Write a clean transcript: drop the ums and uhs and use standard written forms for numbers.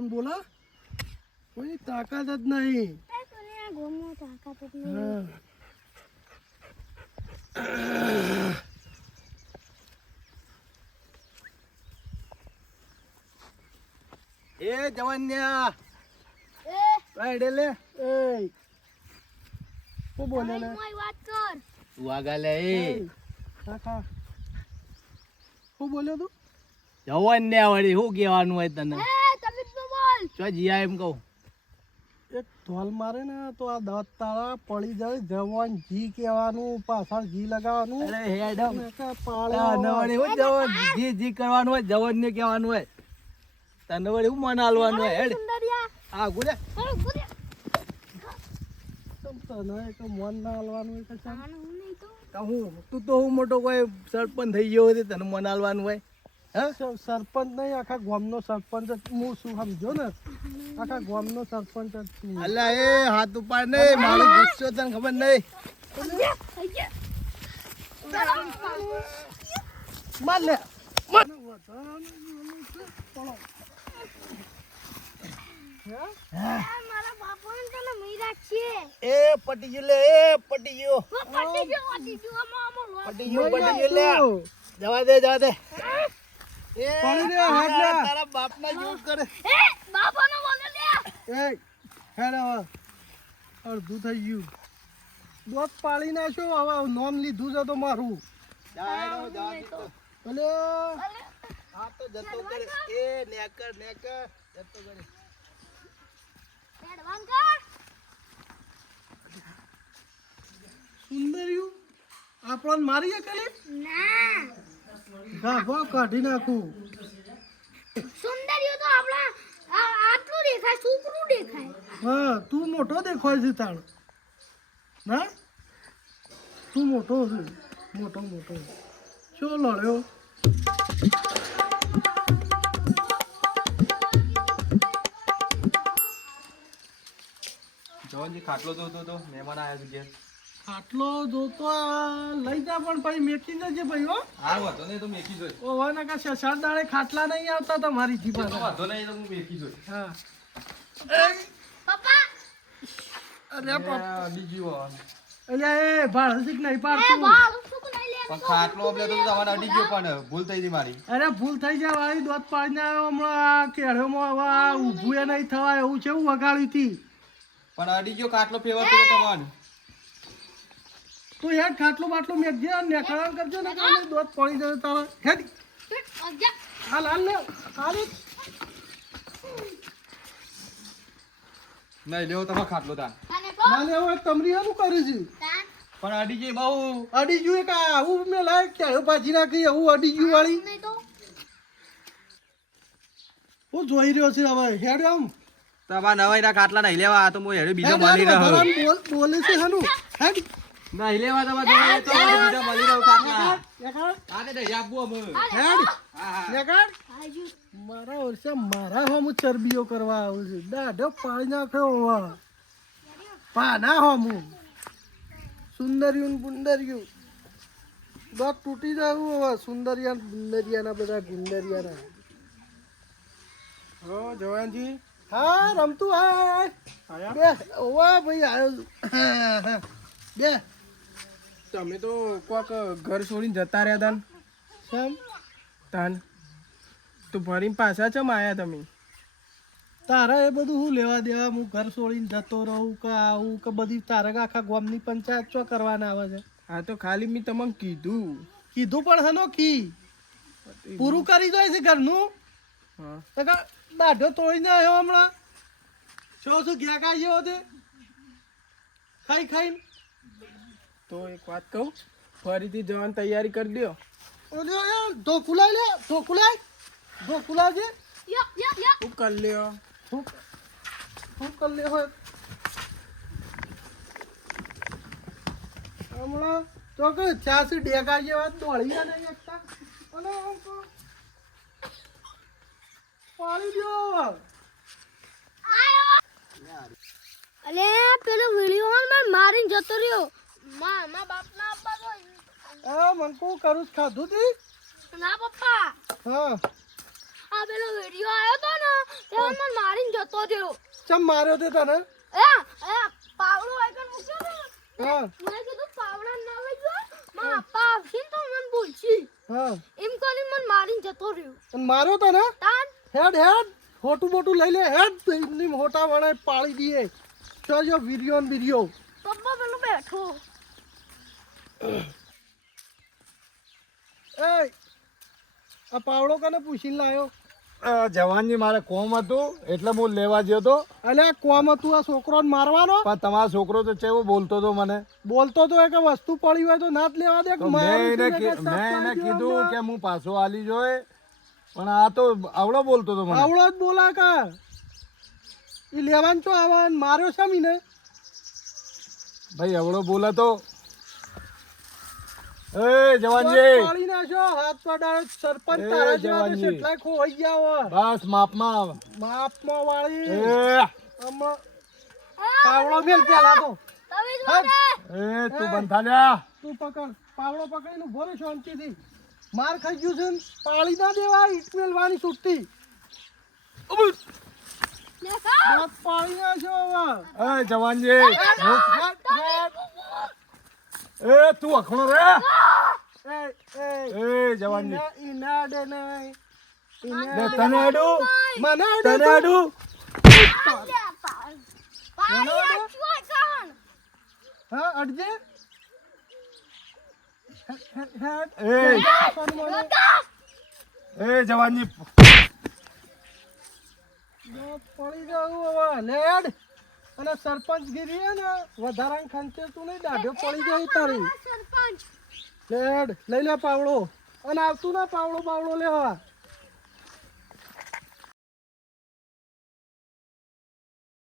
બોલાવાનું બોલા કોઈ તાકાત જ નહીં. એ જવાન્યા રાઈડે લે એ શું બોલે લે વાત કર તું આગા લે એ કાકા શું બોલ્યો તું જવાન્યા વળી શું કહેવાનું હોય તને એ તમે તો બોલ ચો જીયા એમ કહું એક ધોલ મારે ને તો આ દાંત તારા પડી જાય જવાન ઘી કહેવાનું પાછળ ઘી લગાવવાનું અરે હેડમ પાળે વળી હું જવાન જી જી કરવાનું હોય જવાન ને કહેવાનું હોય તને વળી હું મન હાલવાનું હોય હેડ સુંદરિયા હા ગુડે અરે ગુદે તને તો મન ના હાલવાનું હોય કશા હું નહીં તો હું તું તો હું મોટો કોઈ સરપંચ થઈ ગયો હોય તને મન હાલવાનું હોય સરપંચ નહીં આખા ગામનો સરપંચ જ હું શું સમજો ને આખા ગામનો સરપંચ જ છું. અલ્લા એ હાથ ઉપાડ નહીં મારો ગુસ્સો તને ખબર નહીં માર લે મારા બાપોને તને મૈરા છે એ પટી ગયો લે એ પટી ગયો પટી ગયો મામો પટી ગયો લે જવા દે એ પાણી દે, હાથ લે. તારા બાપના જેવું કરે એ બાપાનો બોલે લે એ હેડ હવે અડધું થઈ ગયું દોત પાડી નાખ્યો હવે નોમ લીધું છે તો મારું ભલે હા તો જતો કરે એ નેકર જતો કરે એડવાન કર સુંદર્યું આપણને મારી એકલી ના ગાભો કાઢી નાખું સુંદરિયો તો આપણા આટલું દેખાય છોકરું દેખાય હા તું મોટો દેખાય છે તાણ ના તું મોટો છે મોટો શું લડ્યો જવાનજી ખાટલો જોતો તો મહેમાન આવ્યા છે ઘેર આટલો જોતો લઈ જા પણ ભાઈ મેકી જજે ભાઈ હો હા વાંધો નહીં તો મેકી જોઈ ઓવા ના કા શશાર દાડે ખાટલા નહીં આવતા તમારી જીભા વાંધો નહીં તો હું મેકી જોઈ હા પપ્પા અરે બીજી વાર અલ્યા એ ભાડસિક નહીં એ પાડતું બાલ સુક નહીં લે પણ ખાટલો એટલે તો તમારે અડી ગયો પણ ભૂલ થઈ ગઈ મારી અરે ભૂલ થઈ જાય વાળી દોત પાડીને આવ્યો હમણાં કેળોમાં હવે ઊભું એ નહીં થવાય એવું છે એવું વગાડ્યું હતી પણ અડી ગયો ખાટલો ફેવર તો તમારે તું હેડ ખાટલો બાટલો મેકજે ને નેકળાણ કરજો ને કાલે દોત પડી જશે તારે હેડ હાલ હાલ નહીં લેવો તમારે ખાટલો તાર અને ના લેવો તમરી હાલું કરે છે પણ અડી ગઈ બહુ અડી ગયું કે આવું મેં લાયક કેળો ભાજી નાખી આવું અડી ગયું વાળી નહીં તો હું જોઈ રહ્યો છે હવે હેડ આમ તમારા નવાઈના ખાટલા નહીં લેવા આ તો હું હેડે બીજો મળી રહ્યો બોલે છે હાનું હેડ નહીં લેવા તમારે તો બીજો મળી રહ્યો ખાટલા નેકળ આને દઈ આપવું અમે હેડ હા નેકળ આજુ મારા વર્ષે મારા હોમ ચરબીઓ કરવા આવું છે દાઢો પાડી નાખ્યો હવે પાના હોમ સુંદર્યું પુંદર્યું દોત તૂટી જવું હવે સુંદરિયા ગુંદરિયાના બધા ગુંદરિયાના હો જવાનજી હા રમતું હા બે ઓવા ભાઈ આવ્યો બે તમે તો કોક ઘર છોડીને જતા રહ્યા તાન કેમ તાન તો ભરીને પાછા ચમ આયા તમે તારા એ બધું શું લેવા દેવા હું ઘર છોડીને જતો રહું કે આવું કે બધી તારા આખા ગામની પંચાયત ચો કરવાના આવે છે હા તો ખાલી મેં તમને કીધું કીધું પણ હનો કી પૂરું કરી જાય છે ઘરનું હા તો કા દાઢો તોડીને આવ્યો હમણાં શું ઘેક આવ્યો તે ખાઈ તો એક વાત કહું ફરીથી જવાની તૈયારી કરી દો ઓલે યાર ધોકું લાવી છે યો હું કરી લ્યો શું કરી લે હોય હમણાં તો કે છ્યાસી ડેગા જેવા દોડી ગયા નહીં એકતા અને પાડી દો અલે પેલો વિડિયો માં મારીને જતો રહ્યો મા બાપના અબ્બા તો મનકો કરું ખાધું તી ના પપ્પા હા આ પેલો વિડિયો આવ્યો તો ને તે મને મારી રહ્યો. ચમ માર્યો તે તને પાવડો આગળ મૂક્યો ને. હા મેં કીધું પાવડા ના લઈ ગયો. મારા પપ્પા આવશે ને તો મને બોલશે. હા એમ કરીને મને મારીને જતો રહ્યો. અને માર્યો તને તાન હેડ હોટું બોટું લઈ લે હેડ એમની મોટા વણે પાડી દઈએ જો વિરિયો ને વિરિયો પપ્પા પેલો બેઠો. એ આ પાવડો કને પૂછીને લાયો જવાનજી મારે કોમ હતું એટલે હું લેવા ગયો તો અલ્યા કોમ હતું આ છોકરોને મારવાનો પણ તમારો છોકરો તો કેવો બોલતો હતો મને બોલતો તો કે વસ્તુ પડી હોય તો ના જ લેવા દે કે તો મારું મેં છું ને કે સાફ એને કરી કીધું દેવાનું. કે હું પાછો આલી જોય પણ આ તો આવડો બોલતો હતો મને આવડો જ બોલા કા ઈ લેવાનું તો આવન માર્યો છે મીને ભાઈ આવડો બોલા તો એ જવાનજી પાડી નાખ્યો હાથ પડાયો સરપંચ તારા જેવા તો જવાનજી. કેટલાય ખોઈ ગયા બસ માપમાં માપમાં વાળી એ આમાં પાવડો મેલ પેલા તો તમે જ મને. એ તું બંધા લ્યા તું પકડ પાવડો પકડીને ઉભો રહે શાંતિથી માર ખાઈ ગયું છે ને પાળી ના દેવાય ઈટ મેલવાની છૂટી લે કા. દાંત પાડી નાખ્યો હવે એ જવાનજી હેડ, હેડ. એ તું અખણો રે એ એ જવાનજી ઈના દે નહીં લે તને આડું મને તને આડું લે પાડી નાખ્યો કાન. હા અડજે હેડ એ એ જવાનજી દાંત પડી જાવું હવે લેડ અને સરપંચગીરી હે ને વધારાને ખંચે તું નહીં દાઢો પડી જાય તારી સરપંચ લેડ લઈ લે પાવડો અને આવતું ના પાવડો લેવા